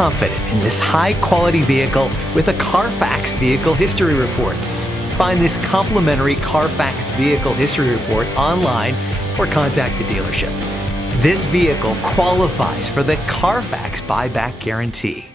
confident in this high-quality vehicle with a Carfax Vehicle History Report. Find this complimentary Carfax Vehicle History Report online or contact the dealership. This vehicle qualifies for the Carfax Buyback Guarantee.